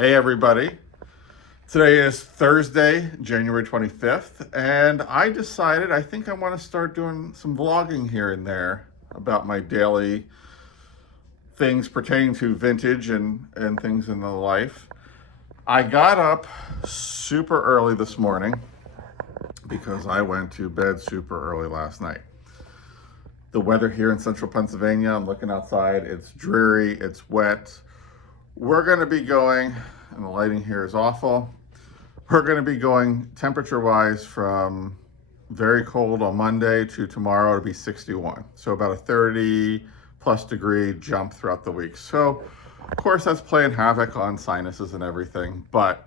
Hey everybody. Today is Thursday, January 25th, and I decided I think I want to start doing some vlogging here and there about my daily things pertaining to vintage and things in the life. I got up super early this morning because I went to bed super early last night. The weather here in central Pennsylvania, I'm looking outside, it's dreary, it's wet. We're going to be going, and the lighting here is awful. We're going to be going temperature-wise from very cold on Monday to tomorrow to be 61. So about a 30 plus degree jump throughout the week. So of course that's playing havoc on sinuses and everything. But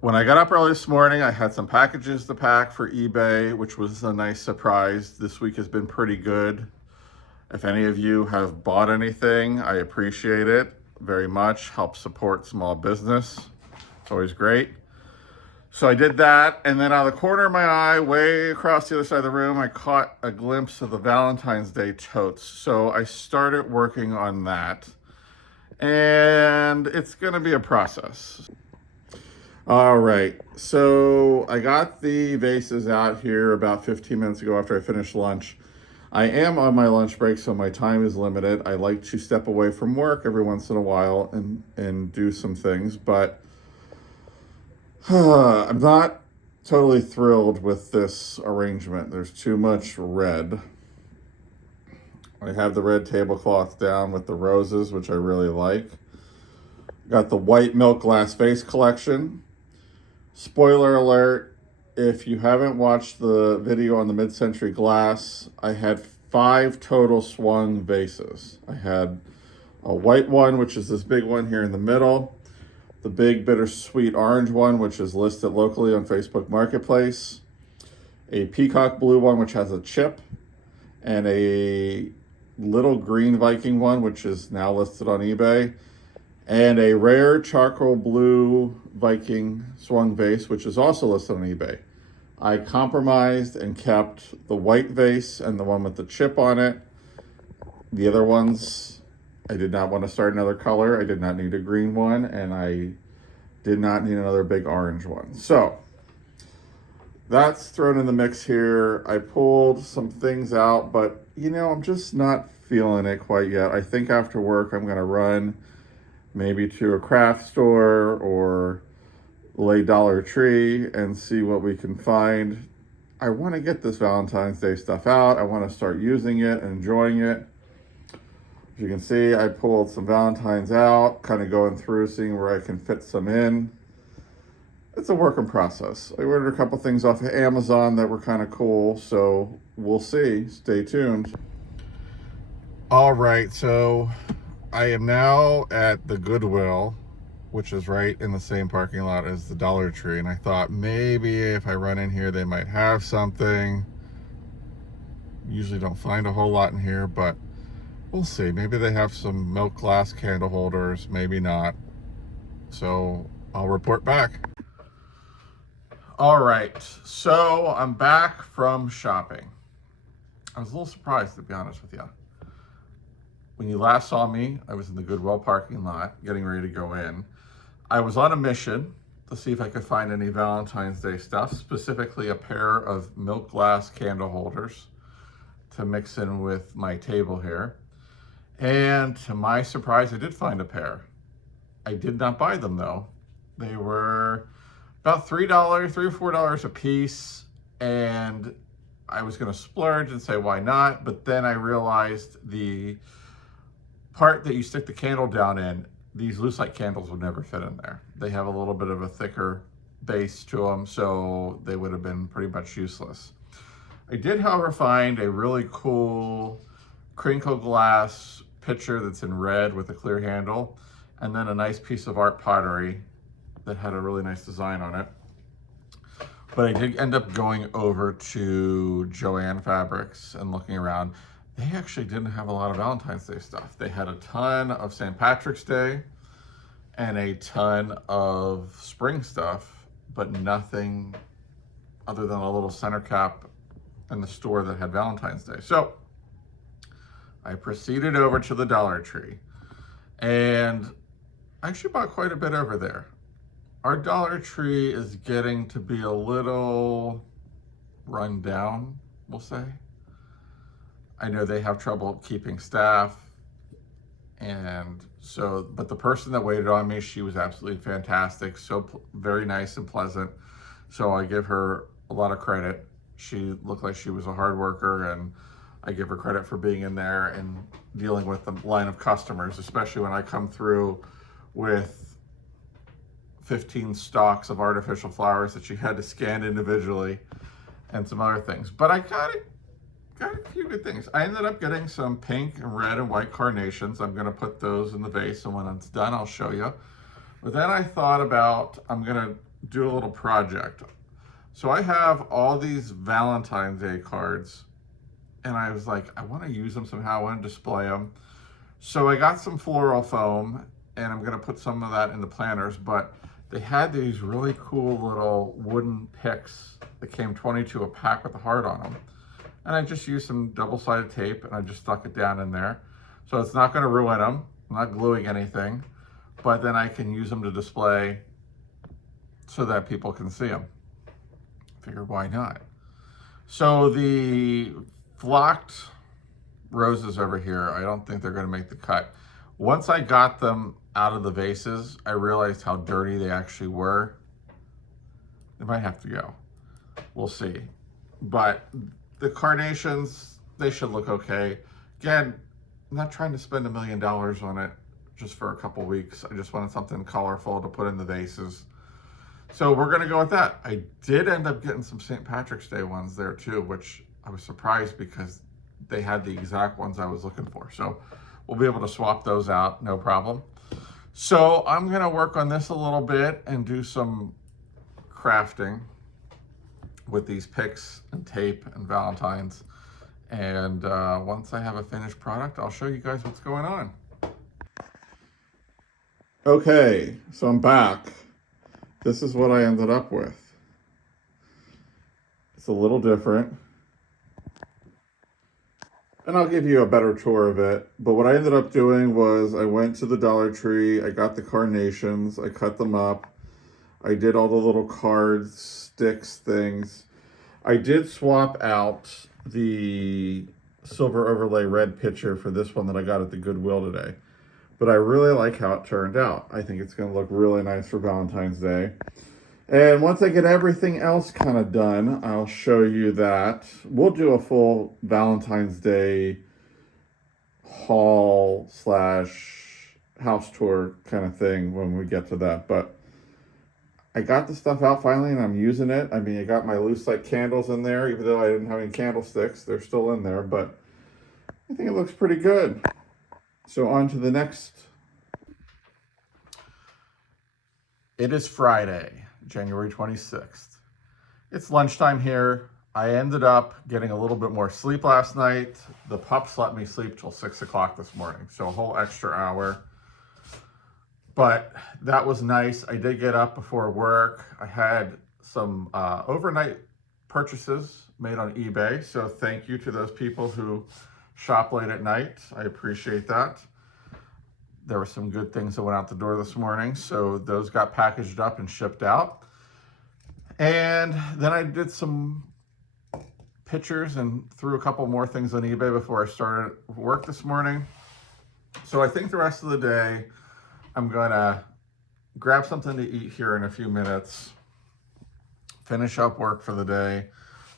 when I got up early this morning, I had some packages to pack for eBay, which was a nice surprise. This week has been pretty good. If any of you have bought anything, I appreciate it very much. Help support small business. It's always great. So I did that, and then out of the corner of my eye, way across the other side of the room, I caught a glimpse of the Valentine's Day totes. So I started working on that, and it's gonna be a process. All right, so I got the vases out here about 15 minutes ago after I finished lunch. I am on my lunch break, so my time is limited. I like to step away from work every once in a while and do some things, but I'm not totally thrilled with this arrangement. There's too much red. I have the red tablecloth down with the roses, which I really like. Got the white milk glass vase collection. Spoiler alert, if you haven't watched the video on the mid-century glass, I had 5 total swung vases. I had a white one, which is this big one here in the middle, the big bittersweet orange one, which is listed locally on Facebook Marketplace, a peacock blue one, which has a chip, and a little green Viking one, which is now listed on eBay, and a rare charcoal blue Viking swung vase, which is also listed on eBay. I compromised and kept the white vase and the one with the chip on it. The other ones, I did not want to start another color. I did not need a green one, and I did not need another big orange one. So that's thrown in the mix here. I pulled some things out, but I'm just not feeling it quite yet. I think after work, I'm gonna run maybe to a craft store or lay Dollar Tree and see what we can find. I want to get this Valentine's Day stuff out. I want to start using it and enjoying it. As you can see, I pulled some Valentines out, kind of going through, seeing where I can fit some in. It's a work in process. I ordered a couple things off of Amazon that were kind of cool, so we'll see. Stay tuned. All right, so I am now at the Goodwill, which is right in the same parking lot as the Dollar Tree, and I thought maybe if I run in here they might have something. Usually don't find a whole lot in here, but we'll see. Maybe they have some milk glass candle holders, maybe not. So I'll report back. All right, so I'm back from shopping. I was a little surprised, to be honest with you. When you last saw me, I was in the Goodwill parking lot getting ready to go in. I was on a mission to see if I could find any Valentine's Day stuff, specifically a pair of milk glass candle holders to mix in with my table here. And to my surprise, I did find a pair. I did not buy them though. They were about $3, $3 or $4 a piece. And I was gonna splurge and say, why not? But then I realized the part that you stick the candle down in, these Lucite candles would never fit in there. They have a little bit of a thicker base to them, so they would have been pretty much useless. I did, however, find a really cool crinkle glass pitcher that's in red with a clear handle, and then a nice piece of art pottery that had a really nice design on it. But I did end up going over to Joann Fabrics and looking around. They actually didn't have a lot of Valentine's Day stuff. They had a ton of St. Patrick's Day and a ton of spring stuff, but nothing other than a little center cap in the store that had Valentine's Day. So I proceeded over to the Dollar Tree, and I actually bought quite a bit over there. Our Dollar Tree is getting to be a little run down, we'll say. I know they have trouble keeping staff. And so, but the person that waited on me, she was absolutely fantastic. So very nice and pleasant. So I give her a lot of credit. She looked like she was a hard worker, and I give her credit for being in there and dealing with the line of customers, especially when I come through with 15 stalks of artificial flowers that she had to scan individually and some other things. But I got a few good things. I ended up getting some pink and red and white carnations. I'm gonna put those in the vase, and when it's done, I'll show you. But then I thought about, I'm gonna do a little project. So I have all these Valentine's Day cards, and I was like, I wanna use them somehow, I wanna display them. So I got some floral foam, and I'm gonna put some of that in the planters, but they had these really cool little wooden picks that came 22 a pack with a heart on them. And I just used some double-sided tape, and I just stuck it down in there. So it's not gonna ruin them. I'm not gluing anything, but then I can use them to display so that people can see them. Figured, why not? So the flocked roses over here, I don't think they're gonna make the cut. Once I got them out of the vases, I realized how dirty they actually were. They might have to go. We'll see. But the carnations, they should look okay. Again, I'm not trying to spend $1 million on it just for a couple weeks. I just wanted something colorful to put in the vases. So we're gonna go with that. I did end up getting some St. Patrick's Day ones there too, which I was surprised because they had the exact ones I was looking for. So we'll be able to swap those out, no problem. So I'm gonna work on this a little bit and do some crafting with these picks and tape and Valentine's. And once I have a finished product, I'll show you guys what's going on. Okay, so I'm back. This is what I ended up with. It's a little different. And I'll give you a better tour of it. But what I ended up doing was I went to the Dollar Tree, I got the carnations, I cut them up. I did all the little cards, sticks, things. I did swap out the silver overlay red picture for this one that I got at the Goodwill today. But I really like how it turned out. I think it's going to look really nice for Valentine's Day. And once I get everything else kind of done, I'll show you that. We'll do a full Valentine's Day haul / house tour kind of thing when we get to that. But I got the stuff out finally, and I'm using it. I mean, I got my Lucite candles in there, even though I didn't have any candlesticks. They're still in there, but I think it looks pretty good. So on to the next. It is Friday, January 26th. It's lunchtime here. I ended up getting a little bit more sleep last night. The pups let me sleep till 6 o'clock this morning, so a whole extra hour. But that was nice. I did get up before work. I had some overnight purchases made on eBay. So thank you to those people who shop late at night. I appreciate that. There were some good things that went out the door this morning. So those got packaged up and shipped out. And then I did some pictures and threw a couple more things on eBay before I started work this morning. So I think the rest of the day, I'm gonna grab something to eat here in a few minutes, finish up work for the day,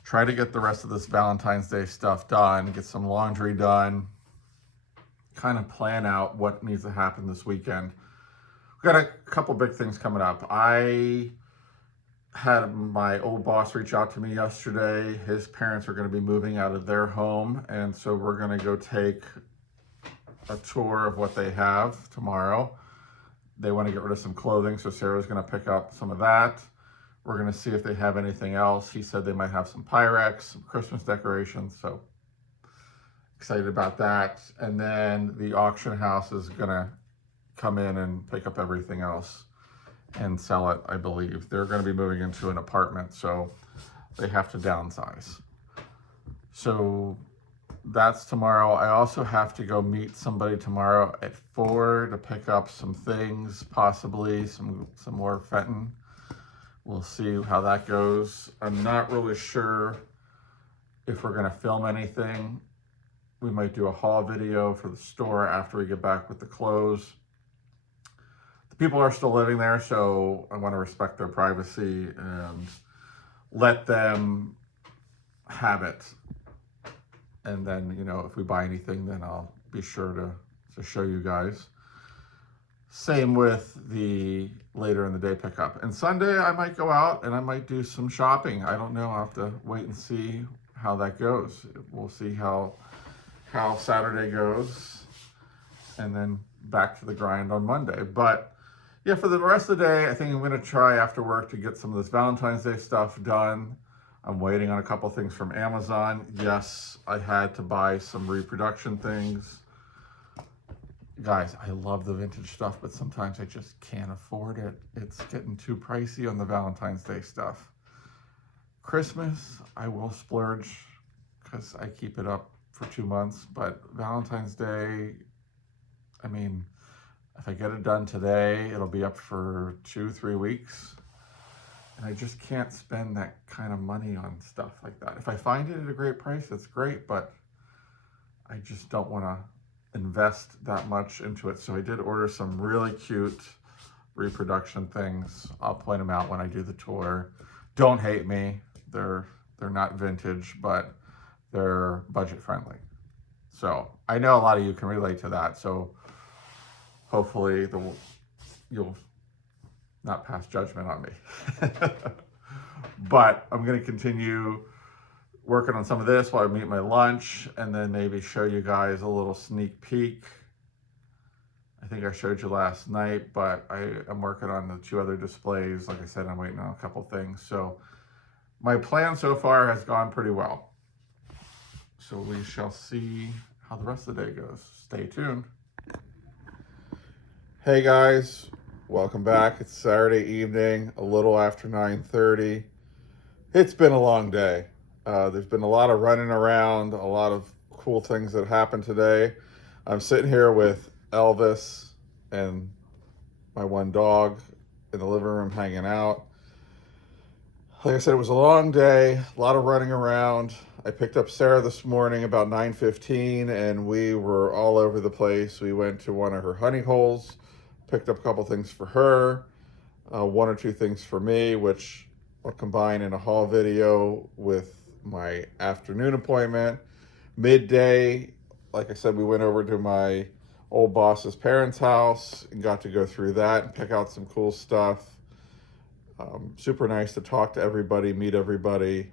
try to get the rest of this Valentine's Day stuff done, get some laundry done, kind of plan out what needs to happen this weekend. We've got a couple big things coming up. I had my old boss reach out to me yesterday. His parents are going to be moving out of their home, and so we're going to go take a tour of what they have tomorrow. They want to get rid of some clothing, so Sarah's going to pick up some of that. We're going to see if they have anything else. He said they might have some Pyrex, some Christmas decorations, so excited about that. And then the auction house is going to come in and pick up everything else and sell it, I believe. They're going to be moving into an apartment, so they have to downsize. So that's tomorrow. I also have to go meet somebody tomorrow at 4 to pick up some things, possibly some more Fenton. We'll see how that goes. I'm not really sure if we're gonna film anything. We might do a haul video for the store after we get back with the clothes. The people are still living there, so I want to respect their privacy and let them have it. And then, you know, if we buy anything, then I'll be sure to show you guys. Same with the later in the day pickup. And Sunday, I might go out and I might do some shopping. I don't know. I'll have to wait and see how that goes. We'll see how Saturday goes, and then back to the grind on Monday. But yeah, for the rest of the day, I think I'm going to try after work to get some of this Valentine's Day stuff done. I'm waiting on a couple things from Amazon. Yes, I had to buy some reproduction things. Guys, I love the vintage stuff, but sometimes I just can't afford it. It's getting too pricey on the Valentine's Day stuff. Christmas, I will splurge because I keep it up for 2 months, but Valentine's Day, I mean, if I get it done today, it'll be up for 2-3 weeks. And I just can't spend that kind of money on stuff like that. If I find it at a great price, it's great, but I just don't want to invest that much into it. So I did order some really cute reproduction things. I'll point them out when I do the tour. Don't hate me. They're not vintage, but they're budget friendly. So I know a lot of you can relate to that. So hopefully you'll not pass judgment on me. But I'm going to continue working on some of this while I meet my lunch, and then maybe show you guys a little sneak peek. I think I showed you last night, but I'm working on the 2 other displays. Like I said, I'm waiting on a couple things. So my plan so far has gone pretty well. So we shall see how the rest of the day goes. Stay tuned. Hey guys, welcome back. It's Saturday evening, a little after 9:30. It's been a long day. There's been a lot of running around, a lot of cool things that happened today. I'm sitting here with Elvis and my one dog in the living room hanging out. Like I said, it was a long day, a lot of running around. I picked up Sarah this morning about 9:15, and we were all over the place. We went to one of her honey holes, picked up a couple things for her, 1 or 2 things for me, which I'll combine in a haul video with my afternoon appointment. Midday, like I said, we went over to my old boss's parents' house and got to go through that and pick out some cool stuff. Super nice to talk to everybody, meet everybody.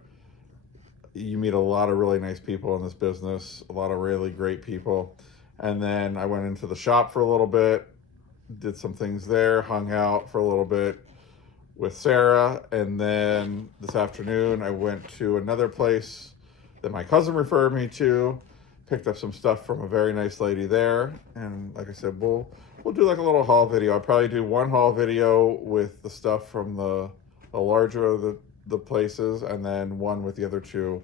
You meet a lot of really nice people in this business, a lot of really great people. And then I went into the shop for a little bit, did some things there, hung out for a little bit with Sarah. And then this afternoon I went to another place that my cousin referred me to, picked up some stuff from a very nice lady there. And like I said, we'll do like a little haul video. I'll probably do 1 haul video with the stuff from the larger of the places, and then 1 with the other 2,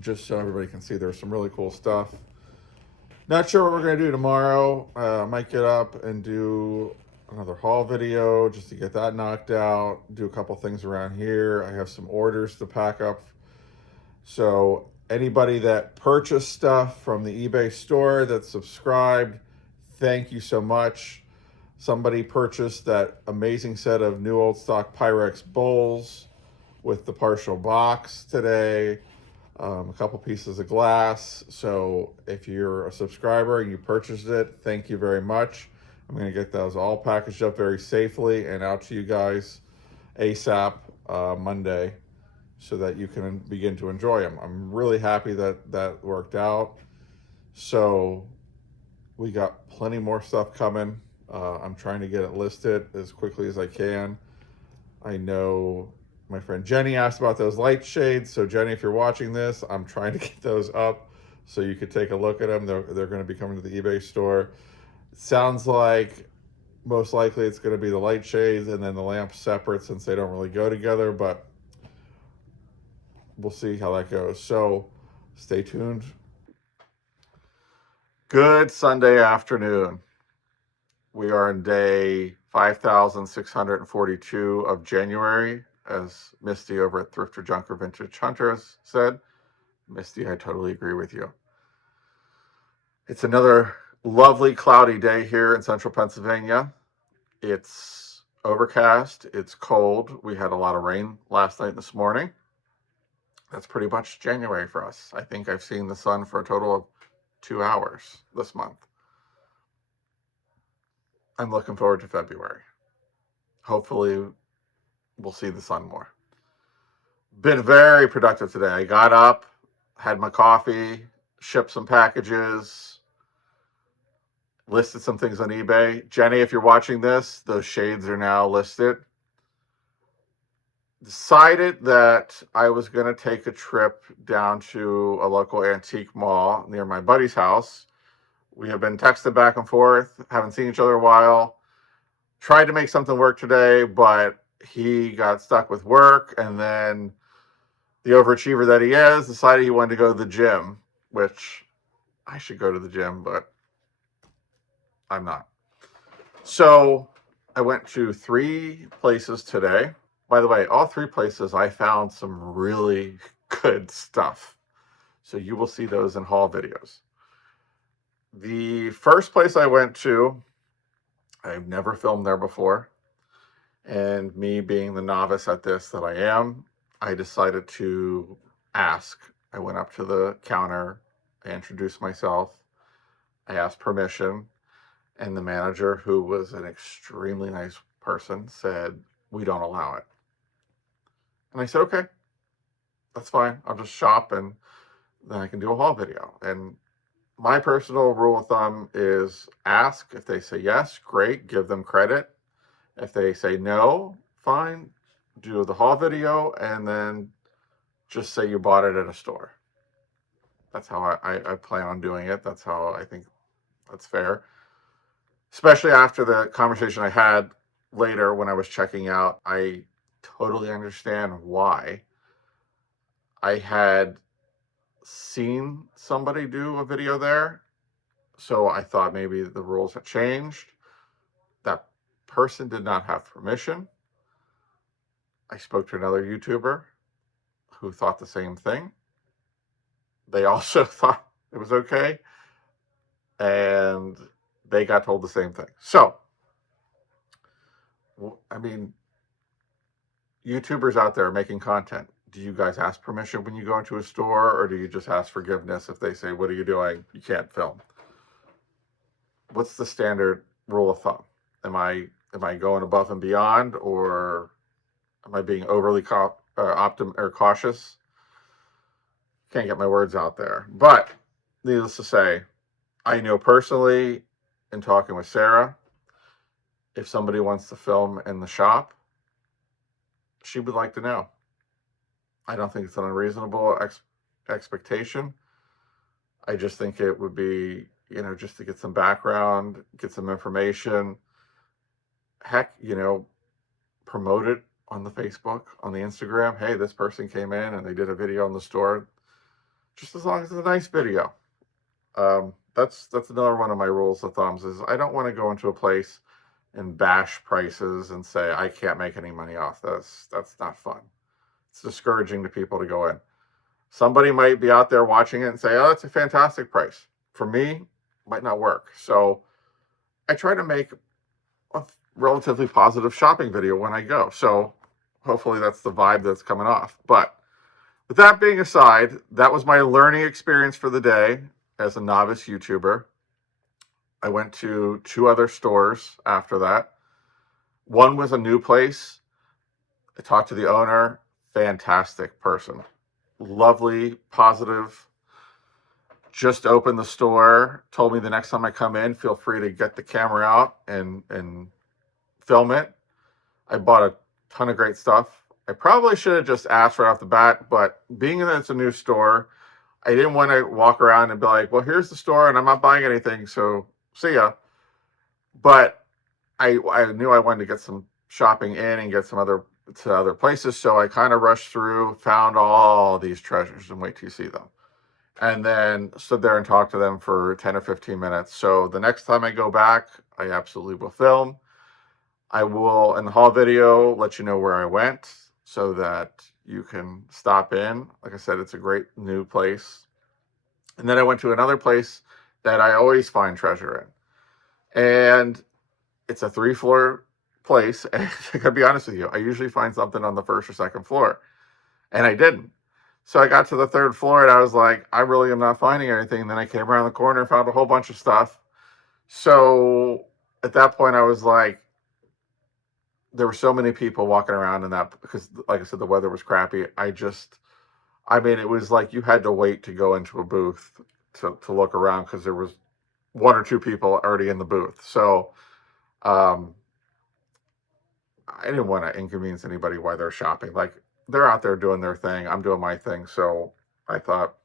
just so everybody can see there's some really cool stuff. Not sure what we're going to do tomorrow. I might get up and do another haul video just to get that knocked out, do a couple things around here. I have some orders to pack up. So anybody that purchased stuff from the eBay store that's subscribed, thank you so much. Somebody purchased that amazing set of new old stock Pyrex bowls with the partial box today. A couple pieces of glass. So if you're a subscriber and you purchased it, thank you very much. I'm going to get those all packaged up very safely and out to you guys ASAP Monday, so that you can begin to enjoy them. I'm really happy that worked out. So we got plenty more stuff coming. I'm trying to get it listed as quickly as I can. I know my friend Jenny asked about those light shades. So Jenny, if you're watching this, I'm trying to get those up so you could take a look at them. They're going to be coming to the eBay store. It sounds like most likely it's going to be the light shades and then the lamps separate, since they don't really go together, but we'll see how that goes. So Stay tuned. Good Sunday afternoon. We are in day 5,642 of January, as Misty over at Thrifter Junker Vintage Hunters said. Misty, I totally agree with you. It's another lovely cloudy day here in central Pennsylvania. It's overcast, it's cold. We had a lot of rain last night and this morning. That's pretty much January for us. I think I've seen the sun for a total of 2 hours this month. I'm looking forward to February. Hopefully we'll see the sun more. Been very productive today. I got up, had my coffee, shipped some packages, listed some things on eBay. Jenny, if you're watching this, those shades are now listed. Decided that I was going to take a trip down to a local antique mall near my buddy's house. We have been texting back and forth, haven't seen each other a while. Tried to make something work today, but he got stuck with work, and then the overachiever that he is decided he wanted to go to the gym, which I should go to the gym, but I'm not. So I went to 3 places today. By the way, all 3 places I found some really good stuff. So you will see those in haul videos. The first place I went to, I've never filmed there before. And me being the novice at this that I am, I decided to ask. I went up to the counter, I introduced myself, I asked permission, and the manager, who was an extremely nice person, said, "We don't allow it." And I said, "Okay, that's fine. I'll just shop and then I can do a haul video." And my personal rule of thumb is ask. If they say yes, great, give them credit. If they say no, fine, do the haul video and then just say you bought it at a store. That's how I plan on doing it. That's how I think that's fair. Especially after the conversation I had later when I was checking out, I totally understand why. I had seen somebody do a video there, so I thought maybe the rules had changed. That person did not have permission. I spoke to another YouTuber who thought the same thing. They also thought it was okay, and they got told the same thing. So, I mean, YouTubers out there making content, do you guys ask permission when you go into a store, or do you just ask forgiveness if they say, "What are you doing? You can't film"? What's the standard rule of thumb? Am I going above and beyond, or am I being overly cautious? Can't get my words out there. But needless to say, I know personally, in talking with Sarah, if somebody wants to film in the shop, she would like to know. I don't think it's an unreasonable expectation. I just think it would be, just to get some background, get some information. Heck, promote it on the Facebook, on the Instagram. Hey, this person came in and they did a video in the store. Just as long as it's a nice video. That's another one of my rules of thumbs is I don't want to go into a place and bash prices and say I can't make any money off this. That's not fun. It's discouraging to people to go in. Somebody might be out there watching it and say, "Oh, that's a fantastic price." For me, it might not work. So I try to make a relatively positive shopping video when I go. So hopefully that's the vibe that's coming off. But with that being aside, that was my learning experience for the day as a novice YouTuber. I went to 2 other stores after that. One was a new place. I talked to the owner. Fantastic person. Lovely, positive. Just opened the store. Told me the next time I come in, feel free to get the camera out and film it. I bought a ton of great stuff. I probably should have just asked right off the bat, but being that it's a new store, I didn't want to walk around and be like, "Well, here's the store and I'm not buying anything, so see ya." But I knew I wanted to get some shopping in and get some other places, so I kind of rushed through, found all these treasures, and wait till you see them. and then stood there and talked to them for 10 or 15 minutes. So the next time I go back, I absolutely will film. I will, in the haul video, let you know where I went so that you can stop in. Like I said, it's a great new place. And then I went to another place that I always find treasure in. And it's a 3-floor place. And I gotta be honest with you, I usually find something on the first or second floor. And I didn't. So I got to the 3rd floor and I was like, I really am not finding anything. And then I came around the corner and found a whole bunch of stuff. So at that point, I was like, there were so many people walking around in that, because like I said, the weather was crappy. I mean, it was like you had to wait to go into a booth to look around, because there was 1 or 2 people already in the booth. So I didn't want to inconvenience anybody while they're shopping. Like, they're out there doing their thing. I'm doing my thing. So I thought,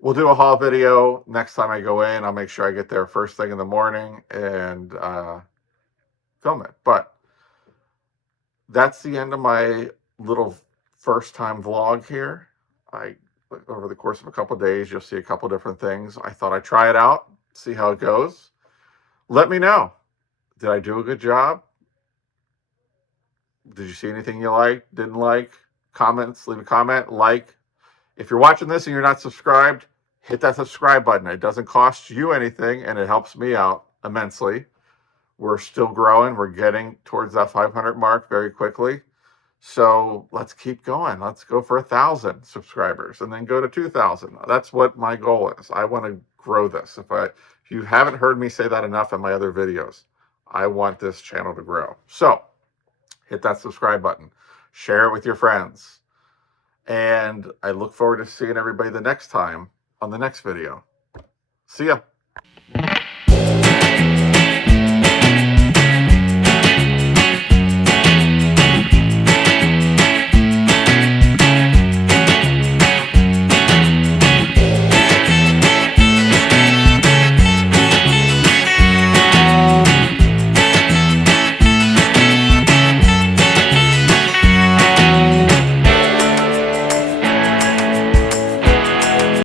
we'll do a haul video next time I go in. I'll make sure I get there first thing in the morning and film it. But that's the end of my little first time vlog here. Over the course of a couple of days, you'll see a couple different things. I thought I'd try it out, see how it goes. Let me know. Did I do a good job? Did you see anything you liked, didn't like? Comments, leave a comment, like. If you're watching this and you're not subscribed, hit that subscribe button. It doesn't cost you anything, and it helps me out immensely. We're still growing. We're getting towards that 500 mark very quickly. So let's keep going. Let's go for 1,000 subscribers and then go to 2,000. That's what my goal is. I want to grow this. If you haven't heard me say that enough in my other videos, I want this channel to grow. So hit that subscribe button, share it with your friends. And I look forward to seeing everybody the next time on the next video. See ya.